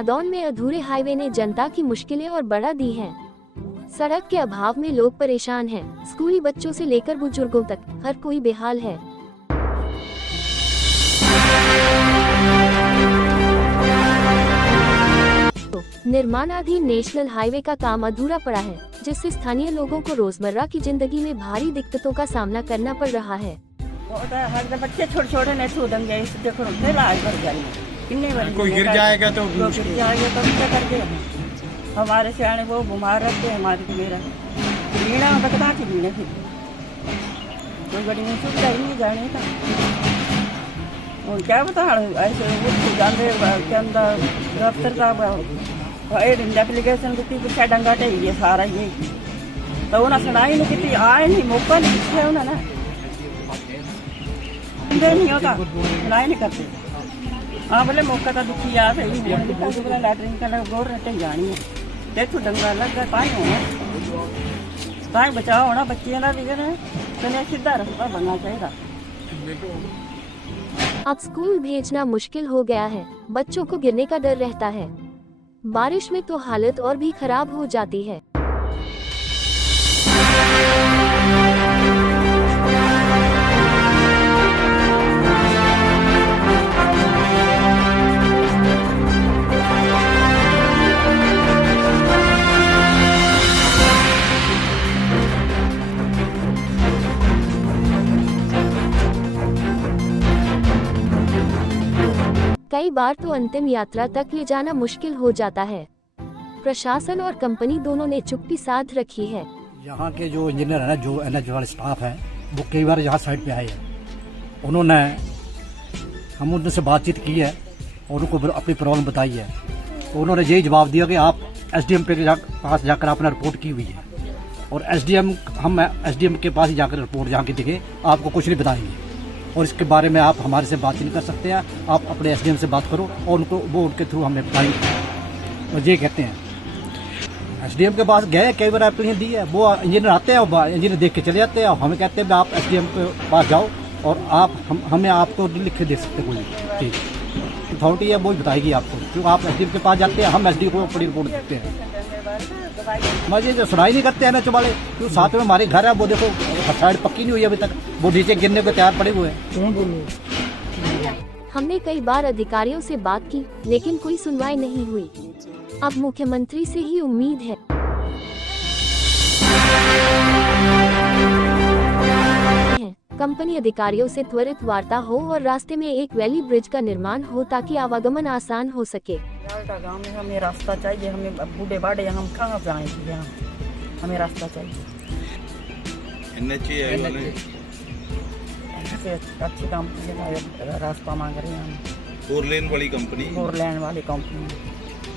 नादौन में अधूरे हाईवे ने जनता की मुश्किलें और बढ़ा दी हैं। सड़क के अभाव में लोग परेशान हैं। स्कूली बच्चों से लेकर बुजुर्गों तक हर कोई बेहाल है। निर्माणाधीन नेशनल हाईवे का काम अधूरा पड़ा है, जिससे स्थानीय लोगों को रोजमर्रा की जिंदगी में भारी दिक्कतों का सामना करना पड़ रहा है। बच्चे छोटे छोटे नहीं छूटेंगे, देखो कोई गिर जाएगा तो क्या करके हमारे सियाने वो बीमार रहते हैं। हमारे मेरा मीणा बकता की मीणा फिर कोई बड़ी में सुविधा ही नहीं जाने का। और क्या बता ऐसे जानते के अंदर दफ्तर का एप्लीकेशन की पीछा डंगा ये सारा ये तो उन्हें सुनाई नहीं की आए नहीं मौका नहीं है उन्हें नहीं होता सुनाई नहीं करते। हाँ बोले मौका का दुखी याद है लैटरिन का गौर रहते जानी है देखो डंगा लग गया ताई होना ताई बचाव होना बच्चियों का भी तो सीधा रास्ता बनना चाहिए। अब स्कूल भेजना मुश्किल हो गया है। बच्चों को गिरने का डर रहता है। बारिश में तो हालत और भी खराब हो जाती है। कई बार तो अंतिम यात्रा तक ले जाना मुश्किल हो जाता है। प्रशासन और कंपनी दोनों ने चुप्पी साध रखी है। यहाँ के जो इंजीनियर है ना, जो एनएच वाले स्टाफ है, वो कई बार यहाँ साइड पे आए हैं। उन्होंने हम उनसे बातचीत की है और उनको अपनी प्रॉब्लम बताई है। तो उन्होंने यही जवाब दिया कि आप एसडीएम के पास जाकर आपने रिपोर्ट की हुई है और हम एसडीएम के पास ही जाकर रिपोर्ट जहाँ की दिखे आपको कुछ नहीं बताएंगे और इसके बारे में आप हमारे से बात नहीं कर सकते हैं। आप अपने एसडीएम से बात करो और वो उनके थ्रू हमें बताएंगे। और ये कहते हैं एसडीएम के पास गए, कई बार एप्लीकेशन दी है, वो इंजीनियर आते हैं, इंजीनियर देख के चले जाते हैं और हमें कहते हैं आप एसडीएम के पास जाओ और हमें आपको लिख के दे सकते कोई ठीक अथॉरिटी है वो बताएगी आपको, क्योंकि आप एसडीएम के पास जाते हैं, हम एसडीएम को अपनी रिपोर्ट देते हैं। मुझे जो सुनाई नहीं करते हैं ना वाले, तो साथ में हमारे घर है वो देखो साइड पक्की नहीं हुई अभी तक, वो नीचे गिरने को तैयार पड़े हुए हैं। हमने कई बार अधिकारियों से बात की लेकिन कोई सुनवाई नहीं हुई। अब मुख्यमंत्री से ही उम्मीद है। कंपनी अधिकारियों से त्वरित वार्ता हो और रास्ते में एक वैली ब्रिज का निर्माण हो ताकि आवागमन आसान हो सके। गाँव में हमें रास्ता चाहिए, हमें बूढ़े बाढ़े हम कहाँ जाएंगे, यहाँ हमें रास्ता चाहिए। अच्छी कंपनी रास्ता मांग रहे हैं हम, 4 लेन वाली कंपनी।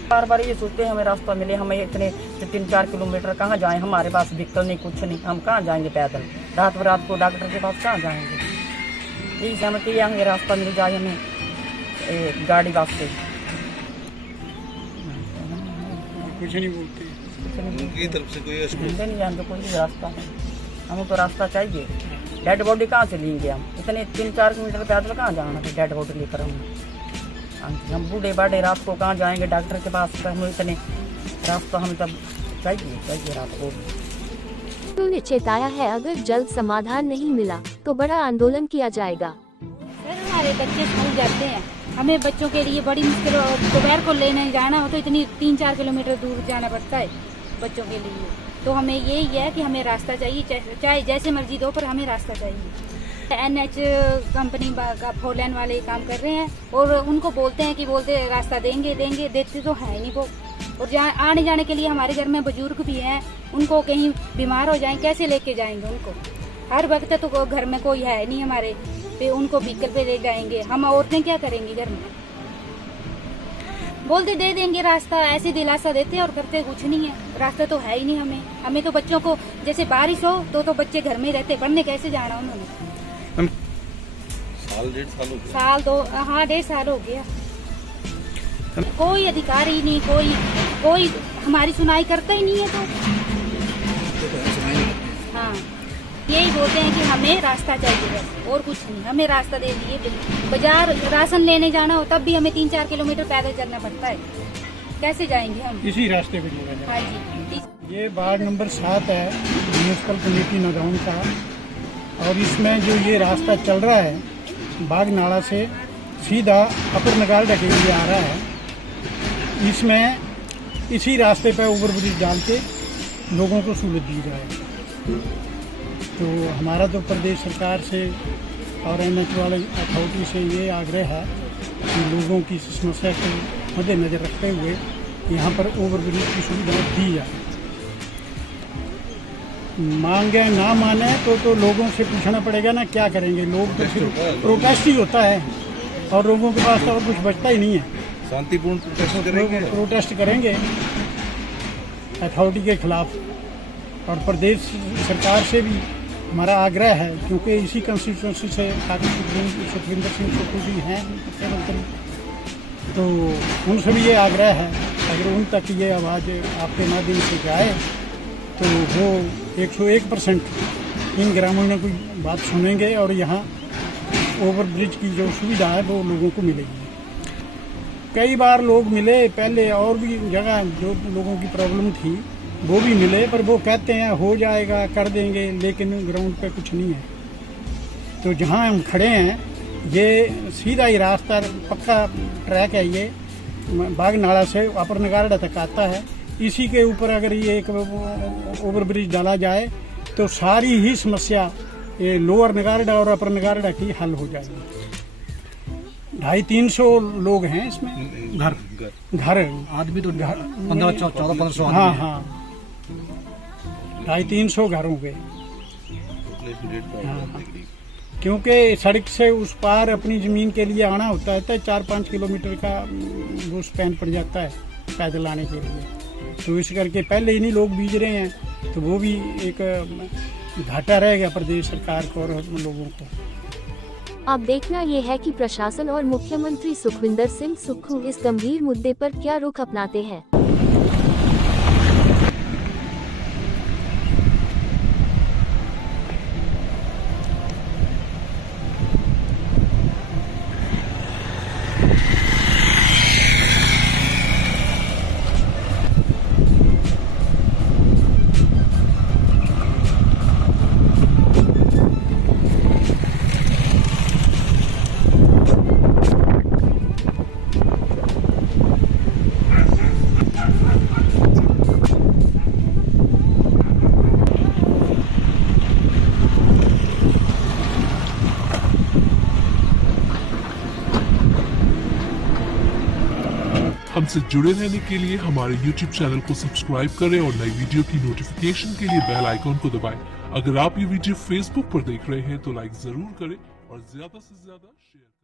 बार बार ये सोचते हैं हमें रास्ता मिले, हमें इतने 3-4 किलोमीटर कहाँ जाएं, हमारे पास व्हीकल नहीं कुछ नहीं, हम कहाँ जाएंगे पैदल, रात को डॉक्टर के पास कहाँ जाएंगे। यही सहमति हमें रास्ता मिल जाए, हमें गाड़ी वास्ते कुछ नहीं बोलते उनकी तरफ से नहीं जानते कोई रास्ता नहीं। हमें तो रास्ता चाहिए। डेड बॉडी कहाँ से लेंगे हम, इतने 3-4 किलोमीटर पैदल कहाँ जाना है डेड बॉडी लेकर हम बूढ़े बाढ़े रात को कहाँ जाएंगे डॉक्टर के पास, हम इतने रास्ता हम तब चाहिए रात को। ने चेताया है अगर जल्द समाधान नहीं मिला तो बड़ा आंदोलन किया जाएगा। सर हमारे बच्चे स्कूल जाते हैं, हमें बच्चों के लिए बड़ी मुश्किल, दोपहर को लेने जाना हो तो इतनी 3-4 किलोमीटर दूर जाना पड़ता है बच्चों के लिए। तो हमें यही है कि हमें रास्ता चाहिए, चाहे जैसे मर्जी दो पर हमें रास्ता चाहिए। एनएच कंपनी का 4 लेन वाले काम कर रहे हैं और उनको बोलते रास्ता देंगे देते तो है नहीं वो। और जहाँ आने जाने के लिए हमारे घर में बुजुर्ग भी हैं, उनको कहीं बीमार हो जाएं कैसे लेके जाएंगे उनको, हर वक्त तो घर में कोई है नहीं हमारे पे, उनको व्हीकल पे ले जाएंगे, हम औरतें क्या करेंगी घर में। बोलते दे देंगे रास्ता, ऐसे दिलासा देते और करते कुछ नहीं है, रास्ता तो है ही नहीं। हमें तो बच्चों को जैसे बारिश हो तो बच्चे घर में रहते, पढ़ने कैसे जाना उन्होंने। साल 1.5 साल हो गया, साल 2 हाँ 1.5 साल हो गया। कोई अधिकारी नहीं, कोई हमारी सुनाई करता ही नहीं है। तो हाँ यही बोलते हैं कि हमें रास्ता चाहिए बस, और कुछ नहीं, हमें रास्ता दे दिए। बाजार राशन लेने जाना हो तब भी हमें 3-4 किलोमीटर पैदल चलना पड़ता है। कैसे जाएंगे हम? इसी रास्ते पे जोड़ा जाए। हाँ जी। ये वार्ड नंबर 7 है म्यूनसिपल कमेटी नगौन का, और इसमें जो ये रास्ता चल रहा है बाग नाला से सीधा अपर नगालडा के लिए आ रहा है। इसमें इसी रास्ते पर ओवरब्रिज डाल के लोगों को सहूलत दी जाए। तो हमारा तो प्रदेश सरकार से और NH वाले अथॉरिटी से ये आग्रह है कि लोगों की समस्या को मद्देनजर रखते हुए यहाँ पर ओवरब्रिज की सुविधा दी जाए। मांगे ना माने तो लोगों से पूछना पड़ेगा ना, क्या करेंगे लोग, तो फिर प्रोटेस्ट ही होता है और लोगों के पास तो और कुछ बचता ही नहीं है। शांतिपूर्ण प्रोटेस्ट करेंगे, प्रोटेस्ट करेंगे अथॉरिटी के खिलाफ। और प्रदेश सरकार से भी हमारा आग्रह है, क्योंकि इसी कंस्टिट्यूंसी से सुखविंदर सिंह सुक्खू जी हैं मुख्यमंत्री, तो उनसे भी ये आग्रह है अगर उन तक ये आवाज़ आपके माध्यम से जाए तो वो 101% इन ग्रामीणों की बात सुनेंगे और यहाँ ओवरब्रिज की जो सुविधा है वो लोगों को मिलेगी। कई बार लोग मिले पहले, और भी जगह जो लोगों की प्रॉब्लम थी वो भी मिले, पर वो कहते हैं हो जाएगा कर देंगे, लेकिन ग्राउंड पे कुछ नहीं है। तो जहाँ हम खड़े हैं ये सीधा ही रास्ता, पक्का ट्रैक है, ये बाग नाला से अपर नगालडा तक आता है। इसी के ऊपर अगर ये एक ओवरब्रिज डाला जाए तो सारी ही समस्या ये लोअर नगालडा और अपर नगालडा की हल हो जाएगी। 250-300 लोग हैं इसमें, घर आदमी तो 14-15 हाँ हाँ 250-300 घर होंगे। हाँ, क्योंकि सड़क से उस पार अपनी ज़मीन के लिए आना होता है तो 4-5 किलोमीटर का वो स्पैन पड़ जाता है पैदल आने के लिए। तो इस करके पहले ही नहीं लोग बीज रहे हैं, तो वो भी एक घाटा रहेगा प्रदेश सरकार को और हम लोगों को। अब देखना ये है कि प्रशासन और मुख्यमंत्री सुखविंदर सिंह सुक्खू इस गंभीर मुद्दे पर क्या रुख अपनाते हैं। हमसे जुड़े रहने के लिए हमारे YouTube चैनल को सब्सक्राइब करें और नई वीडियो की नोटिफिकेशन के लिए बेल आइकॉन को दबाएं। अगर आप ये वीडियो Facebook पर देख रहे हैं तो लाइक जरूर करें और ज्यादा से ज्यादा शेयर करें।